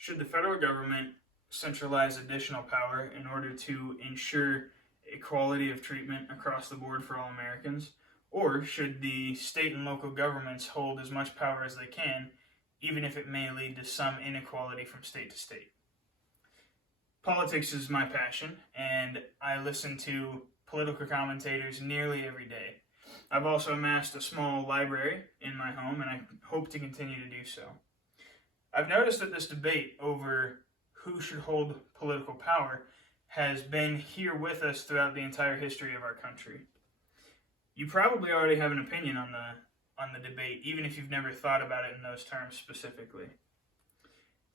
Should the federal government centralize additional power in order to ensure equality of treatment across the board for all Americans? Or should the state and local governments hold as much power as they can, even if it may lead to some inequality from state to state? Politics is my passion, and I listen to political commentators nearly every day. I've also amassed a small library in my home, and I hope to continue to do so. I've noticed that this debate over who should hold political power has been here with us throughout the entire history of our country. You probably already have an opinion on the debate, even if you've never thought about it in those terms specifically.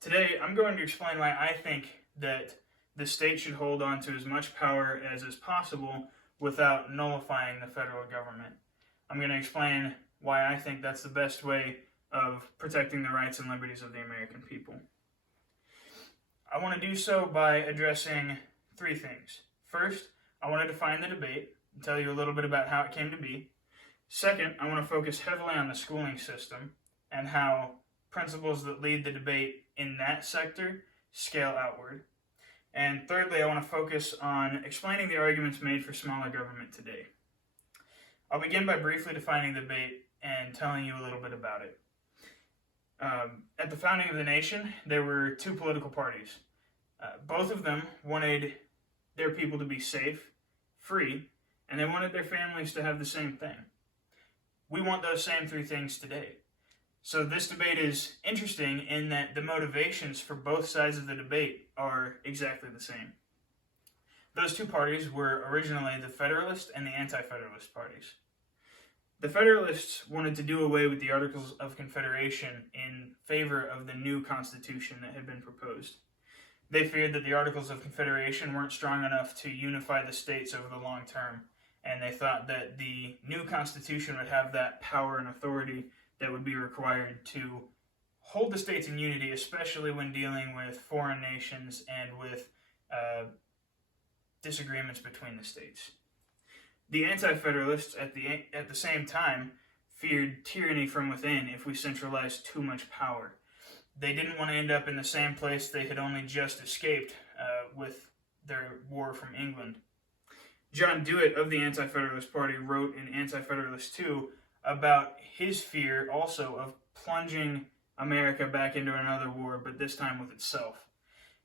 Today, I'm going to explain why I think that the state should hold on to as much power as is possible without nullifying the federal government. I'm going to explain why I think that's the best way of protecting the rights and liberties of the American people. I want to do so by addressing three things. First, I want to define the debate and tell you a little bit about how it came to be. Second, I want to focus heavily on the schooling system and how principles that lead the debate in that sector scale outward. And thirdly, I want to focus on explaining the arguments made for smaller government today. I'll begin by briefly defining the debate and telling you a little bit about it. At the founding of the nation, there were two political parties. Both of them wanted their people to be safe, free, and they wanted their families to have the same thing. We want those same three things today. So this debate is interesting in that the motivations for both sides of the debate are exactly the same. Those two parties were originally the Federalist and the Anti-Federalist parties. The Federalists wanted to do away with the Articles of Confederation in favor of the new Constitution that had been proposed. They feared that the Articles of Confederation weren't strong enough to unify the states over the long term, and they thought that the new Constitution would have that power and authority that would be required to hold the states in unity, especially when dealing with foreign nations and with disagreements between the states. The Anti-Federalists, at the same time, feared tyranny from within if we centralized too much power. They didn't want to end up in the same place they had only just escaped with their war from England. John Dewey of the Anti-Federalist Party wrote in Anti-Federalist 2 about his fear also of plunging America back into another war, but this time with itself.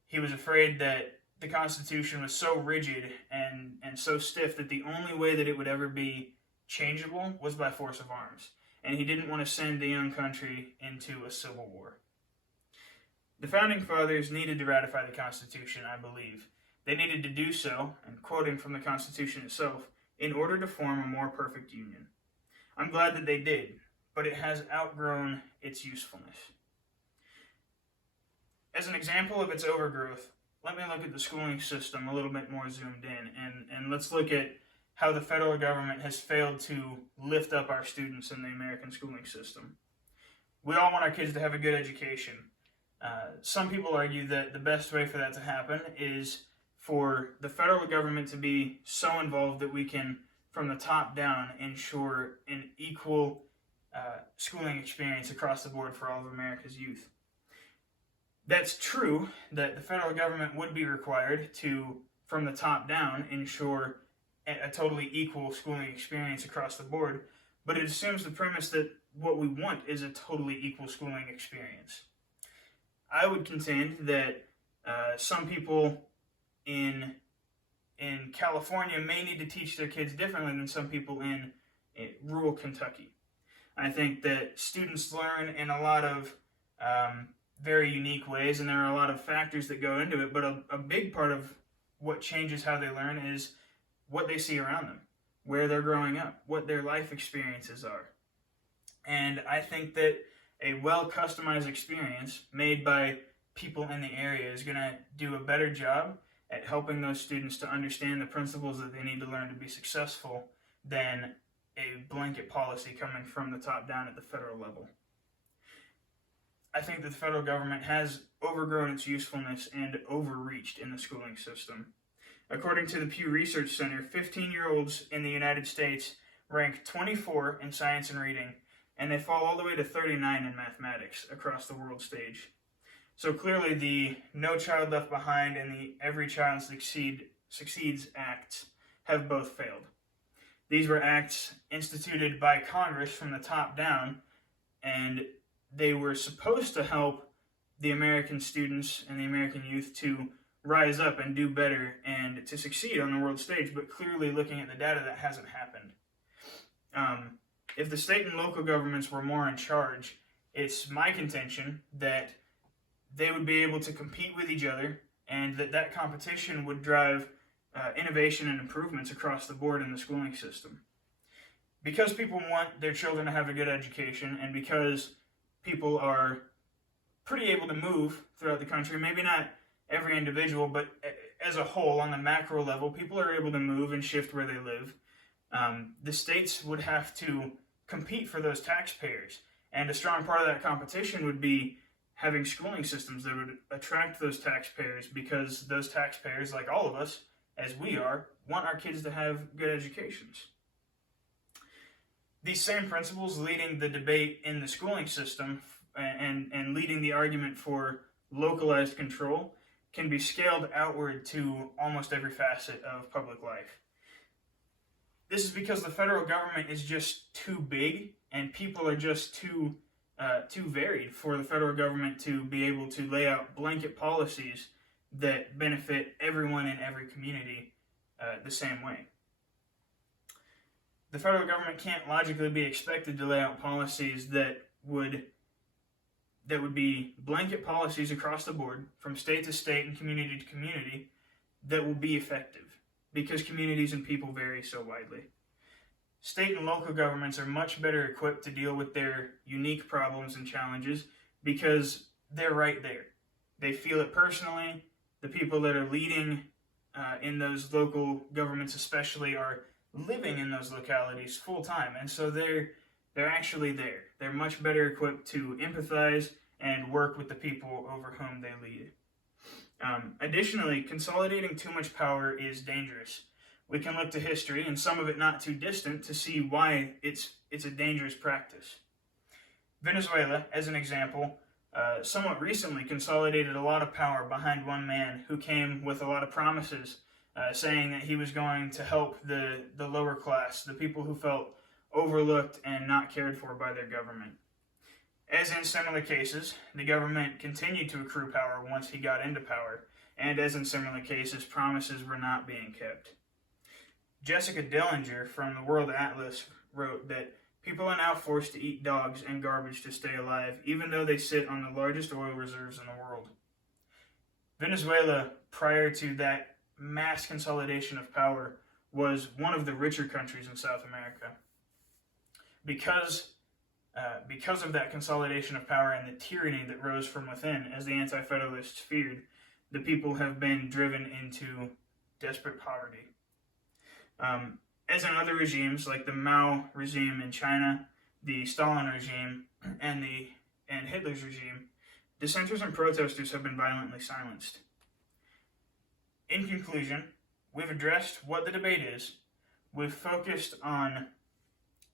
He was afraid that the Constitution was so rigid and so stiff that the only way that it would ever be changeable was by force of arms, and he didn't want to send the young country into a civil war. The Founding Fathers needed to ratify the Constitution, I believe. They needed to do so, and quoting from the Constitution itself, in order to form a more perfect union. I'm glad that they did, but it has outgrown its usefulness. As an example of its overgrowth, let me look at the schooling system a little bit more zoomed in, and let's look at how the federal government has failed to lift up our students in the American schooling system. We all want our kids to have a good education. Some people argue that the best way for that to happen is for the federal government to be so involved that we can, from the top down, ensure an equal schooling experience across the board for all of America's youth. That's true that the federal government would be required to, from the top down, ensure a totally equal schooling experience across the board, but it assumes the premise that what we want is a totally equal schooling experience. I would contend that some people in California may need to teach their kids differently than some people in rural Kentucky. I think that students learn in a lot of very unique ways, and there are a lot of factors that go into it, but a big part of what changes how they learn is what they see around them, where they're growing up, what their life experiences are. And I think that a well-customized experience made by people in the area is going to do a better job at helping those students to understand the principles that they need to learn to be successful than a blanket policy coming from the top down at the federal level. I think that the federal government has overgrown its usefulness and overreached in the schooling system. According to the Pew Research Center, 15-year-olds in the United States rank 24 in science and reading, and they fall all the way to 39 in mathematics across the world stage. So clearly the No Child Left Behind and the Every Child Succeeds Acts have both failed. These were acts instituted by Congress from the top down, and they were supposed to help the American students and the American youth to rise up and do better and to succeed on the world stage, but clearly looking at the data, that hasn't happened. If the state and local governments were more in charge, it's my contention that they would be able to compete with each other, and that competition would drive innovation and improvements across the board in the schooling system. Because people want their children to have a good education, and because people are pretty able to move throughout the country, maybe not every individual, but as a whole, on the macro level, people are able to move and shift where they live. The states would have to compete for those taxpayers, and a strong part of that competition would be having schooling systems that would attract those taxpayers, because those taxpayers, like all of us, as we are, want our kids to have good educations. These same principles leading the debate in the schooling system and leading the argument for localized control can be scaled outward to almost every facet of public life. This is because the federal government is just too big, and people are just too varied for the federal government to be able to lay out blanket policies that benefit everyone in every community the same way. The federal government can't logically be expected to lay out policies that would be blanket policies across the board, from state to state and community to community, that will be effective, because communities and people vary so widely. State and local governments are much better equipped to deal with their unique problems and challenges because they're right there. They feel it personally. The people that are leading in those local governments especially are living in those localities full time, and so they're actually there. They're much better equipped to empathize and work with the people over whom they lead. Additionally, consolidating too much power is dangerous. We can look to history, and some of it not too distant, to see why it's a dangerous practice. Venezuela, as an example, somewhat recently consolidated a lot of power behind one man who came with a lot of promises, saying that he was going to help the lower class, the people who felt overlooked and not cared for by their government. As in similar cases, the government continued to accrue power once he got into power, and as in similar cases, promises were not being kept. Jessica Dillinger from the World Atlas wrote that people are now forced to eat dogs and garbage to stay alive, even though they sit on the largest oil reserves in the world. Venezuela, prior to that mass consolidation of power, was one of the richer countries in South America. Because of that consolidation of power and the tyranny that rose from within, as the anti-federalists feared, the people have been driven into desperate poverty. As in other regimes, like the Mao regime in China, the Stalin regime, and Hitler's regime, dissenters and protesters have been violently silenced. In conclusion, we've addressed what the debate is. We've focused on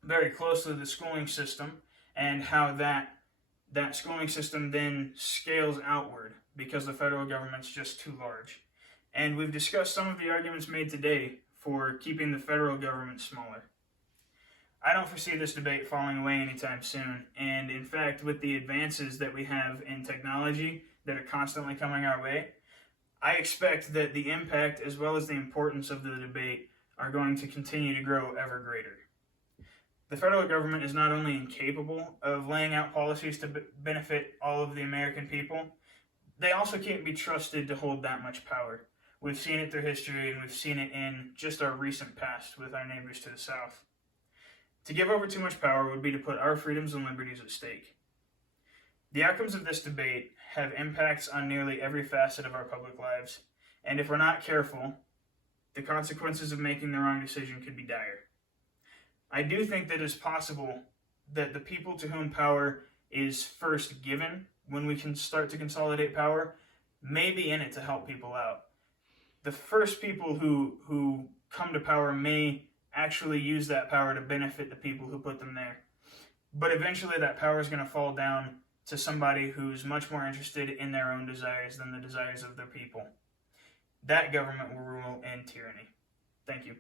very closely the schooling system and how that schooling system then scales outward because the federal government's just too large. And we've discussed some of the arguments made today for keeping the federal government smaller. I don't foresee this debate falling away anytime soon, and in fact, with the advances that we have in technology that are constantly coming our way, I expect that the impact as well as the importance of the debate are going to continue to grow ever greater. The federal government is not only incapable of laying out policies to benefit all of the American people, they also can't be trusted to hold that much power. We've seen it through history, and we've seen it in just our recent past with our neighbors to the south. To give over too much power would be to put our freedoms and liberties at stake. The outcomes of this debate have impacts on nearly every facet of our public lives, and if we're not careful, the consequences of making the wrong decision could be dire. I do think that it's possible that the people to whom power is first given when we can start to consolidate power may be in it to help people out. The first people who come to power may actually use that power to benefit the people who put them there. But eventually that power is going to fall down to somebody who's much more interested in their own desires than the desires of their people. That government will rule in tyranny. Thank you.